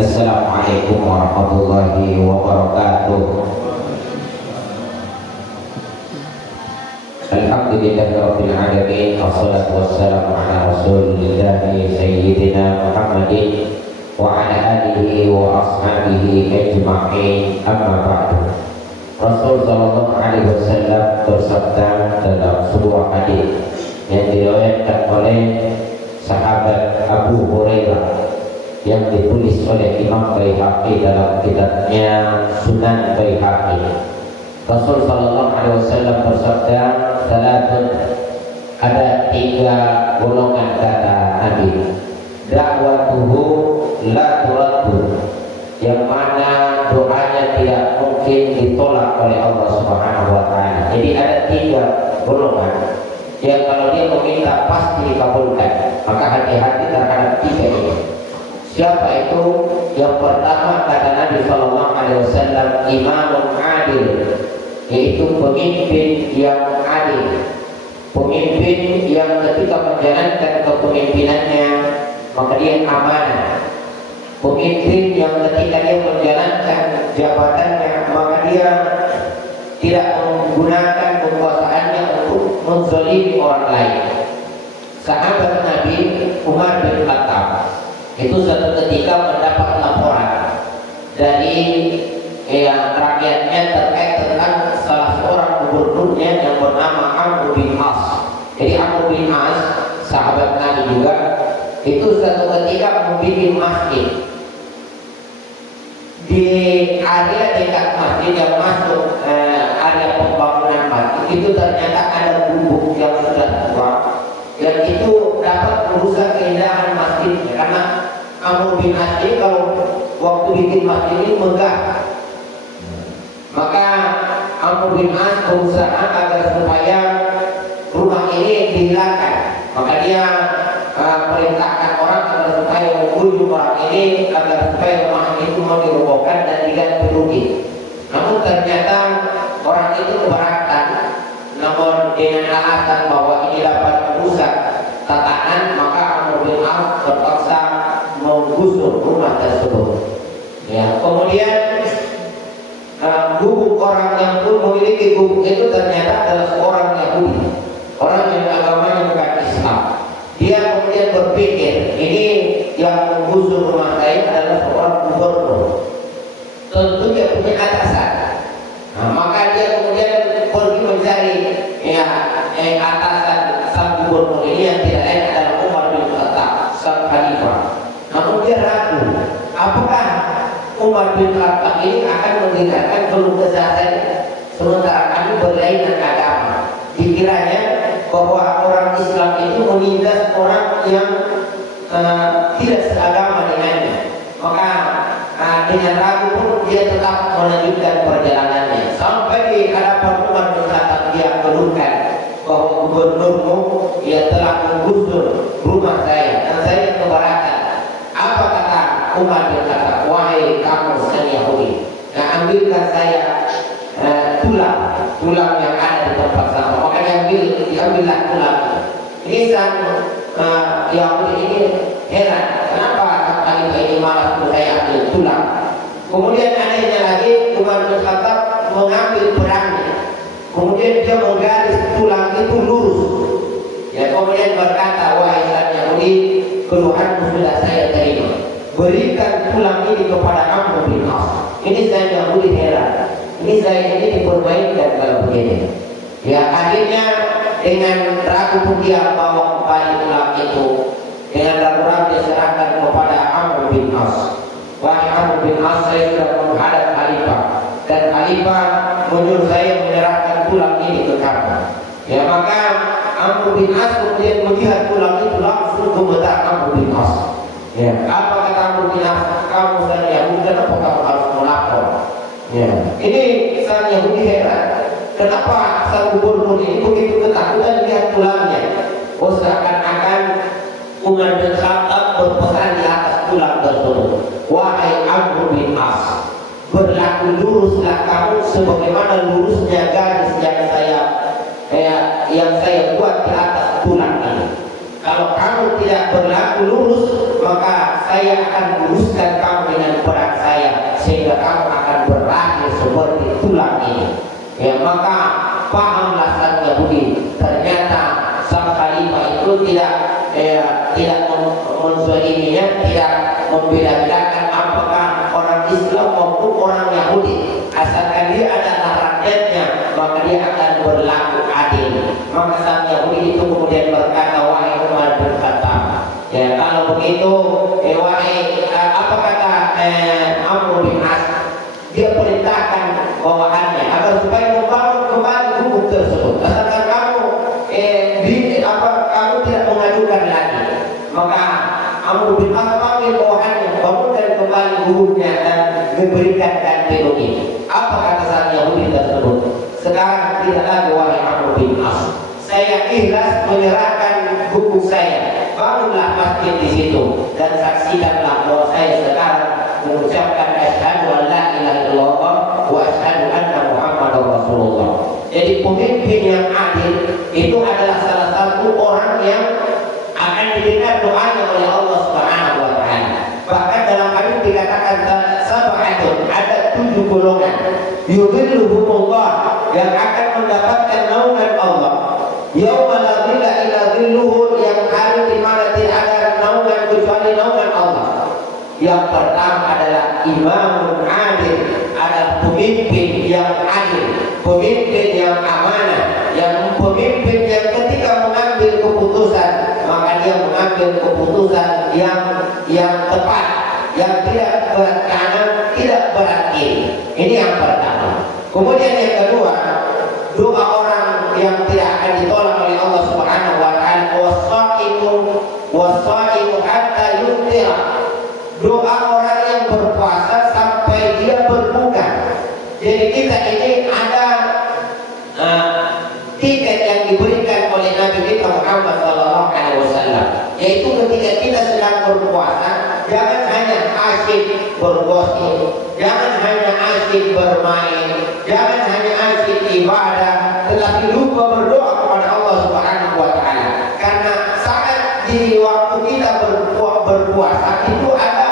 Assalamualaikum warahmatullahi wabarakatuh. Alhamdulillahirabbil alamin, wassalatu wassalamu ala rasulillah sayyidina Muhammadin wa ala alihi wa ashabihi ajma'in. Amma ba'du. Rasul sallallahu alaihi wasallam bersabda dalam sebuah hadis yang diriwayatkan oleh sahabat Abu Hurairah yang ditulis oleh Imam Baihaqi dalam kitabnya Sunan Baihaqi. Rasul sallallahu alaihi wasallam bersabda, salatun, ada 3 golongan kata Nabi, da'watuhu la turaddu, yang mana doanya tidak mungkin ditolak oleh Allah Subhanahu wa taala. Jadi ada 3 golongan yang kalau dia meminta pasti dikabulkan. Maka hati-hati terhadap 3 ini. Siapa itu? Yang pertama kata Nabi sallallahu alaihi wasallam, imamun adil, yaitu pemimpin yang adil, pemimpin yang ketika menjalankan kepemimpinannya maka dia amanah, pemimpin yang ketika dia menjalankan jabatannya maka dia tidak menggunakan kekuasaannya untuk menzalimi orang lain. Sahabat Nabi Umar bin Khattab itu suatu ketika mendapat laporan dari rakyatnya terkait tentang salah seorang gubernurnya yang bernama Amr bin As. Jadi Amr bin As, sahabat Nabi juga, itu suatu ketika membuat masjid. Di area dekat masjid yang masuk area pembangunan masjid itu ternyata ada gubuk yang sudah tua, yang itu dapat merusak keindahan masjidnya. Karena Amr bin As ini kalau waktu bikin masjid ini megah, maka Amr bin As berusaha agar supaya rumah ini dihilangkan. Maka dia perintahkan orang agar supaya membujuk orang ini agar supaya rumah itu mau dirobohkan dan diganti rugi. Namun ternyata orang itu keberatan, namun dengan alasan bahwa ini dapat merusak tatanan, maka Amr bin As terpaksa menggusur rumah tersebut. Ya, kemudian gubuk orang yang pun memiliki gubuk itu ternyata adalah seorang Yahudi, orang yang agamanya bukan Islam. Dia kemudian berpikir, ini yang menggusur rumah saya adalah seorang gubernur, tentu dia punya atasan. Maka dia kemudian pergi mencari atasan sang gubernur ini yang tidak lain adalah Umar bin Khattab, sang khalifah. Namun dia ragu, apakah Umar bin Khattab ini akan meninggalkan keluh kesah saya sementara kami berlainan agama. Dikiranya bahwa orang Islam itu menindas orang yang tidak seagama dengannya. Maka dengan ragu pun dia tetap melanjutkan perjalanannya sampai di hadapan Umar bin Khattab. Dia keluhkan bahwa gubernurmu ia telah menggusur rumah saya dan saya keberatan. Apa kata Umar bin Khattab? Wahai kamu sang Yahudi, ambilkan saya tulang yang ada di tempat sampah. Maka diambillah tulang. Ini sang Yahudi ini heran, kenapa kali ini malah saya ambil tulang. Kemudian anehnya lagi, Umar bin Khattab mengambil pedangnya, kemudian dia menggaris tulang itu lurus. Ya, kemudian berkata, wahai sang Yahudi, keluhanmu sudah saya terima. Berikan tulang ini kepada Amr bin As. Ini saya Yahudi heran. Ini saya ini dipermainkan kalau begini. Ya, akhirnya dengan ragu pun dia bawa kembali tulang itu. Dengan ragu-ragu dia serahkan kepada Amr bin As. Wahai Amr bin As, saya sudah menghadap khalifah dan khalifah menyuruh saya menyerahkan tulang ini ke kamu. Ya, maka Amr bin As kemudian melihat tulang itu langsung gemetar Amr bin As. Ya, apa kata Amr bin As? Kamu sang Yahudi, kenapa kamu harus melapor? Ya, ini sang Yahudi heran. Kenapa sang gubernur ini begitu ketakutan lihat tulangnya? Oh, seakan-akan Umar bin Khattab berpesan di atas tulang tersebut. Wahai Amr bin As, berlaku luruslah kamu sebagaimana lurusnya garis yang saya buat di atas tulang ini. Kalau kamu tidak berlaku lurus, maka saya akan luruskan kamu dengan seperti tulang ini. Ya, maka pahamlah sang Yahudi, ternyata sang khalifah itu tidak menzaliminya, tidak membeda-bedakan apakah orang Islam maupun orang Yahudi, asalkan dia adalah rakyatnya maka dia akan berlaku adil. Maka sang Yahudi itu kemudian berkata, wahai Umar bin Khattab, ya kalau begitu apa kata Amr bin As, dia perintahkan bawahannya agar supaya membangun kembali hukum tersebut. Asalkan kamu kamu tidak mengajukan lagi, maka Amr bin As panggil bawahannya, bangunkan kembali hukumnya dan memberikan ganti rugi. Apa kata sang Yahudi tersebut? Sekarang tidak lagi, wahai Amr bin As, saya ikhlas menyerahkan hukum saya. Bangunlah masjid di situ dan saksikanlah bahwa saya sekarang mengucapkan asyhadu an la ilaha illallah wa asyhadu anna Muhammadar Rasulullah. Jadi pemimpin yang adil itu adalah salah satu orang yang akan didengar doanya oleh Allah Subhanahu wa taala. Bahkan dalam hadis dikatakan sab'atun, ada 7 golongan, yudhilluhumullah, yang akan mendapatkan naungan Allah. Yauma la dhilla illa dhilluhu, yang hari di mana tidak ada naungan kecuali naungan Allah. Yang pertama adalah imamun adil, adalah pemimpin yang adil, pemimpin yang amanah, yang pemimpin yang ketika mengambil keputusan maka dia mengambil keputusan yang tepat, yang tidak berat kanan, tidak berat kiri. Ini yang pertama. Kemudian yang kedua, doa orang yang tidak akan ditolak oleh Allah Subhanahu wa taala, wasaimu hatta yuftira. Doa orang yang berpuasa sampai dia berbuka. Jadi kita ini ada tiket yang diberikan oleh Nabi kita Muhammad SAW, yaitu ketika kita sedang berpuasa, jangan hanya asyik bergosip, jangan hanya asyik bermain, jangan hanya asyik ibadah, tetapi lupa berdoa kepada Allah Subhanahu wa taala. Karena saat di waktu kita berpuasa itu ada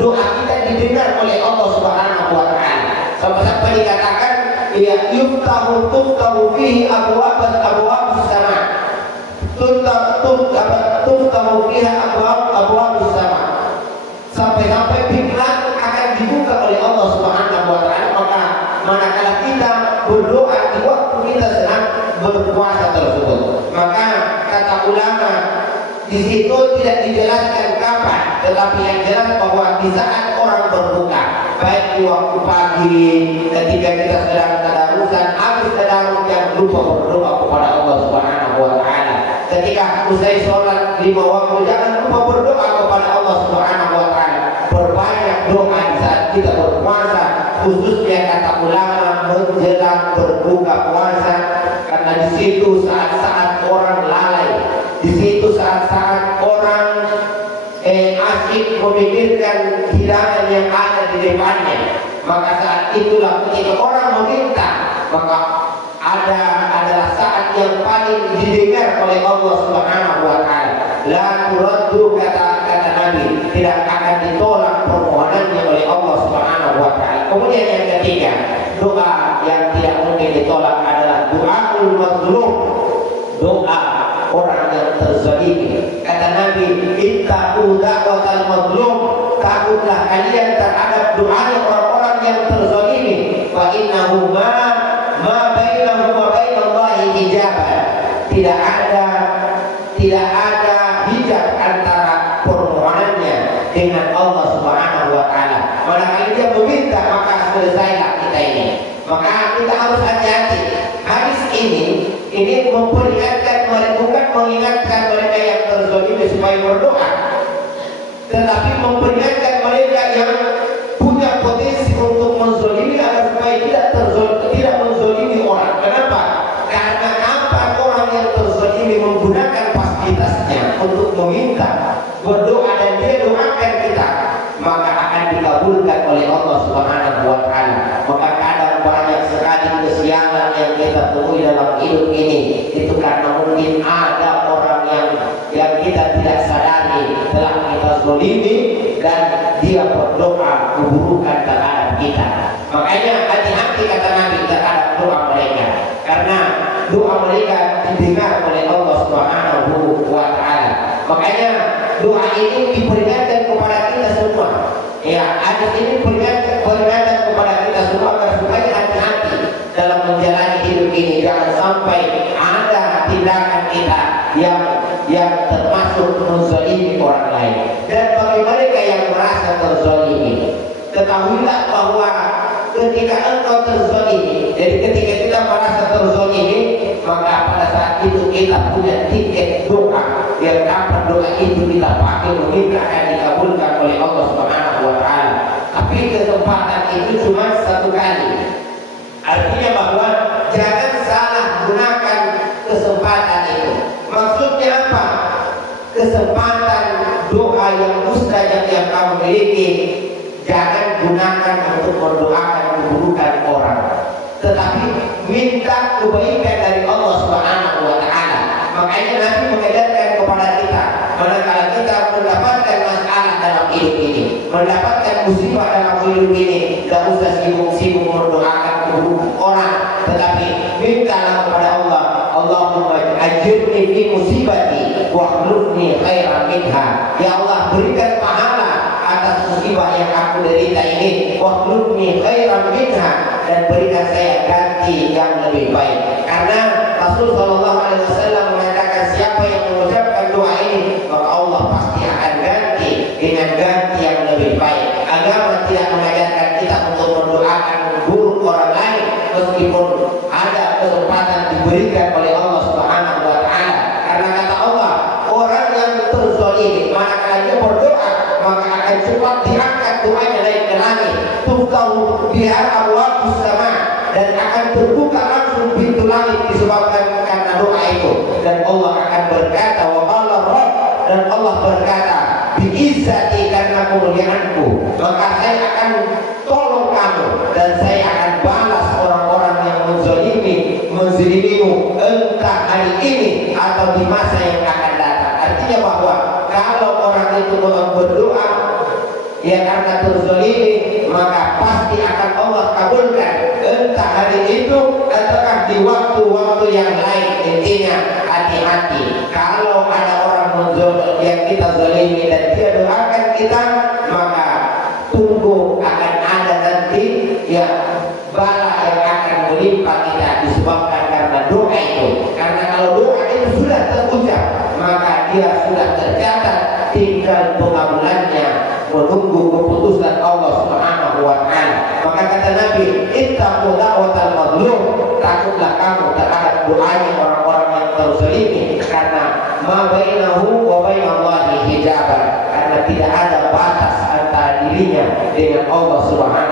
doa kita didengar oleh Allah Subhanahu wa taala. Sampai dikatakan ya yuftahu fihi abwaabus sama. Tuftahu fiha abwaabus sama. Sampai pintu akan dibuka oleh Allah Subhanahu wa taala. Maka manakala kita berdoa di waktu kita sedang berpuasa tersebut, maka kata ulama di situ tidak dijelaskan kapan, tetapi yang jelas bahwa di saat orang berbuka, baik di waktu pagi ketika kita sedang tadarusan, habis tadarus yang lupa berdoa kepada Allah Subhanahu wa taala. Ketika usai sholat 5 waktu, jangan lupa berdoa kepada Allah Subhanahu wa taala. Perbanyak doa di saat kita berpuasa, khususnya kata ulama menjelang berbuka puasa, karena di situ saat-saat orang lalai, di situ saat-saat orang asyik memikirkan hidangan yang ada di depannya. Maka saat itulah ketika orang meminta, maka adalah saat yang paling didengar oleh Allah Subhanahu wa taala. La turaddu, kata Nabi, tidak akan ditolak permohonannya oleh Allah Subhanahu wa taala. Kemudian yang ketiga, doa yang tidak mungkin ditolak adalah doaul mazlum, doa orang yang terzalimi. Kata Nabi, ittaqu da'watal mazlum, takutlah kalian terhadap doa orang-orang yang terzalimi. Fa innahu ma bainahu wa bainallahi hijaban. Tidak ada hijab antara permohonannya dengan Allah Subhanahu wa taala. Manakala dia meminta, maka selesailah kita ini. Maka kita harus hati-hati. Hadis ini memperingatkan mereka, bukan mengingatkan mereka yang terzalimi supaya berdoa, tetapi memperingatkan mereka yang punya potensi untuk menzalimi agar supaya tidak menzalimi orang. Kenapa? Karena kapan orang yang terzalimi menggunakan fasilitasnya untuk meminta, berdoa dan dia doakan kita, maka akan dikabulkan oleh Allah Subhanahu wa taala. Maka kadang banyak sekali kesiangan yang kita temui dalam hidup ini, itu karena mungkin ada orang yang kita tidak sadari telah kita zalimi dan dia berdoa keburukan terhadap kita. Makanya hati-hati hati kata Nabi terhadap doa mereka, karena doa mereka didengar oleh Allah Subhanahu wa Ta'ala. Makanya doa ini diperingatkan kepada kita semua. Ya, hadis ini peringatan kepada kita semua agar supaya hati-hati dalam menjalani hidup ini. Jangan sampai ada tindakan kita yang termasuk menzalimi orang lain. Dan bagi mereka yang merasa terzalimi, ketahuilah bahwa ketika engkau terzalimi, jadi ketika kita merasa terzalimi, maka pada saat itu kita punya tiket doa yang kapan doa itu kita pakai meminta akan dikabulkan oleh Allah Subhanahu wa Ta'ala. Tapi kesempatan itu cuma satu kali. Artinya bahwa jangan salah gunakan kesempatan itu. Maksudnya apa? Kesempatan doa yang mustajab yang kamu miliki, jangan gunakan untuk mendoakan keburukan orang, tetapi minta kebaikan dari Allah Subhanahu wa Ta'ala. Makanya Nabi mengajarkan kepada kita, manakala kita mendapatkan masalah dalam hidup ini, mendapatkan musibah dalam hidup ini, tidak usah sibuk-sibuk mendoakan keburukan orang, tetapi mintalah kepada Allah, Allahumma ajirni fi musibati wa akhlifni khairan minha. Ya Allah, berikan pahala atas musibah yang aku derita ini, wa akhlifni khairan minha, dan berikan saya ganti yang lebih baik. Karena Rasul sallallahu alaihi wasallam mengatakan siapa yang mengucapkan doa ini, maka Allah pasti akan ganti dengan ganti yang lebih baik. Agama tidak mengajarkan kita untuk mendoakan buruk orang lain meskipun ada kesempatan diberikan oleh Allah Subhanahu wa Ta'ala. Karena kata Allah, orang yang terzalimi manakala dia berdoa, maka akan cepat diangkat doanya naik ke langit, tuftahu biha abwabus sama, dan akan terbuka langsung pintu langit disebabkan karena doa itu. Dan Allah akan berkata, wa qala Rabb, dan Allah berkata, bi'izzati, karena kemuliaanku, maka saya akan tolong kamu dan saya akan balas orang-orang yang menzalimimu entah hari ini atau di masa yang akan datang. Artinya bahwa kalau orang itu berdoa ya karena terzalimi, maka pasti akan Allah kabulkan, entah hari itu ataukah di waktu-waktu yang lain. Intinya hati-hati kalau ada orang yang kita zalimi dan dia doakan kita, maka tunggu akan ada nanti ya bala yang akan menimpa kita disebabkan karena doa itu. Karena kalau doa itu sudah terucap, maka dia sudah tercatat, tinggal pengabulannya menunggu keputusan Allah Subhanahu wa Ta'ala. Maka kata Nabi, ittaqu da'watal mazlum, takutlah kamu terhadap doanya orang-orang yang terzalimi, karena ma bainahu wa bainallahi hijaban, karena tidak ada batas antara dirinya dengan Allah Subhanahu